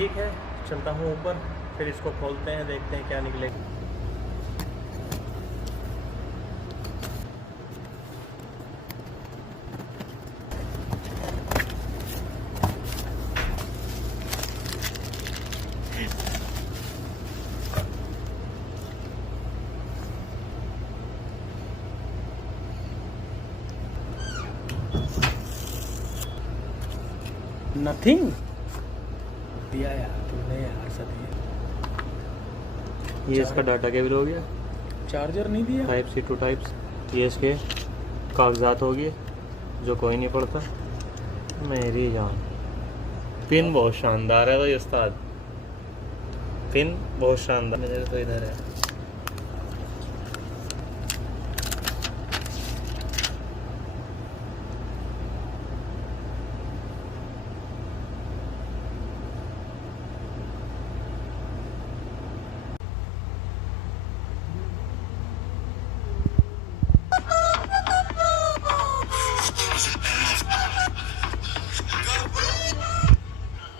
ठीक है, चलता हूँ ऊपर, फिर इसको खोलते हैं, देखते हैं क्या निकलेगा। नथिंग दिया यार तुमने यार सदी। ये इसका डाटा केबल हो गया, चार्जर नहीं दिया, टाइप सी टू टाइप्स। ये इसके कागजात हो गए जो कोई नहीं पढ़ता। मेरी जान, पिन बहुत शानदार है भाई उस्ताद, पिन बहुत शानदार। मेरे तो इधर है।